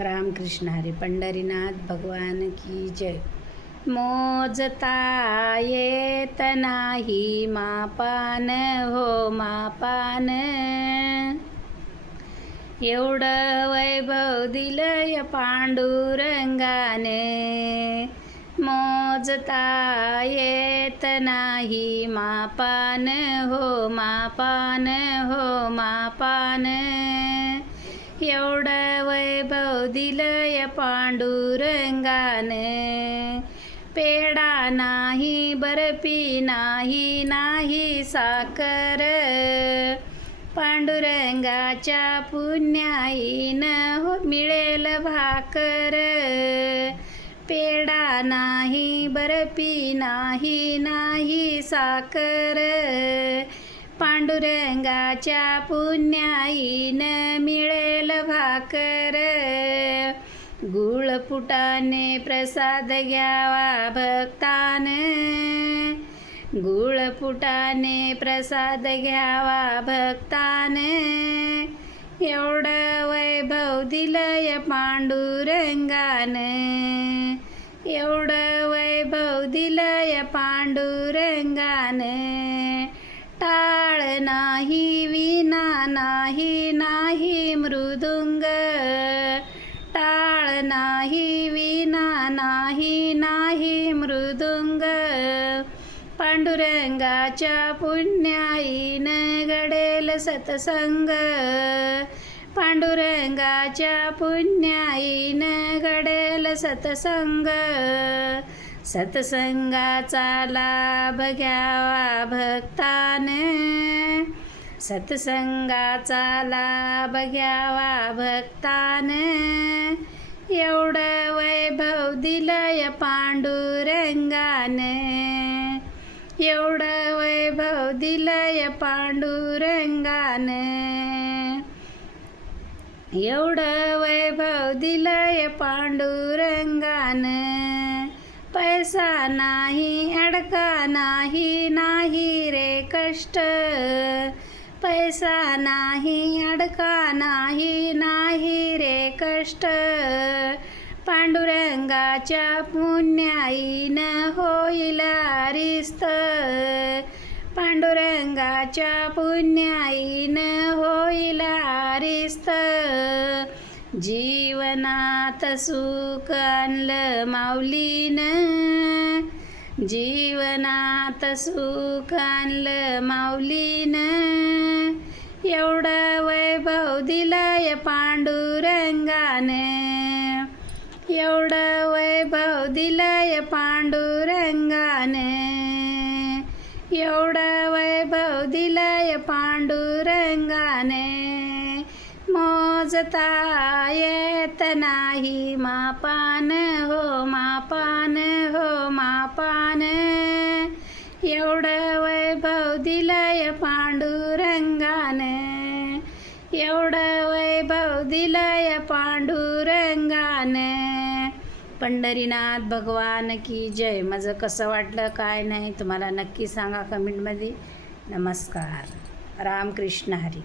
रामकृष्ण हरी. पंढरीनाथ भगवान की जय. मोजता येत नाही मापान हो मापान, एवढं वैभव दिलंय पांडुरंगाने. मोजता येत नाही मापान हो मापान हो मापान, एवढं वैभव दिलंय पांडुरंगाने. पेढा नाही बर्फी नाही नाही साखर, पांडुरंगाच्या पुण्याईनं हो मिळेल भाकर. पेढा नाही बर्फी नाही नाही साखर, पांडुरंगाच्या पुण्याईनं मिळेल भाकर. गुळपुटाने प्रसाद घ्यावा भक्ताने, गुळपुटाने प्रसाद घ्यावा भक्ताने, एवढं वैभव दिलंय पांडुरंगाने. एवढं वैभव दिलंय पांडुरंगाने. टाळ नाही विणा नाही नाही मृदुंग, टाळ नाही विणा नाही नाही मृदुंग, पांडुरंगाच्या पुण्याईनं घडेल सत्संग. पांडुरंगाच्या पुण्याईनं घडेल सत्संग. सत्संगाचा लाभ घ्यावा भक्ताने, सत्संगाचा लाभ घ्यावा भक्ताने, एवढं वैभव दिलंय पांडुरंगाने. एवढं वैभव दिलंय पांडुरंगाने. एवढं वैभव दिलंय पांडुरंगाने. पैसा नाही अडका नाही नाही रे कष्ट, पैसा नाही अडका नाही नाही रे कष्ट, पांडुरंगाच्या पुण्याईनं होईल रिस्त. पांडुरंगाच्या पुण्याईनं होईल रिस्त. जीवनात सुख आणलं माऊलीनं, जीवनात सुख आणलं माऊलीनं, एवढं वैभव दिलंय पांडुरंगाने. एवढं वैभव दिलंय पांडुरंगाने. एवढं वैभव दिलंय पांडुरंगाने. मोजता येत नाही मापान हो मापान हो मापान, एवढं वैभव दिलंय पांडुरंगाने. एवढं वैभव दिलंय पांडुरंगाने. पंढरीनाथ भगवान की जय. माझं कसं वाटलं काय नाही तुम्हाला नक्की सांगा कमेंटमध्ये. नमस्कार. रामकृष्ण हरी.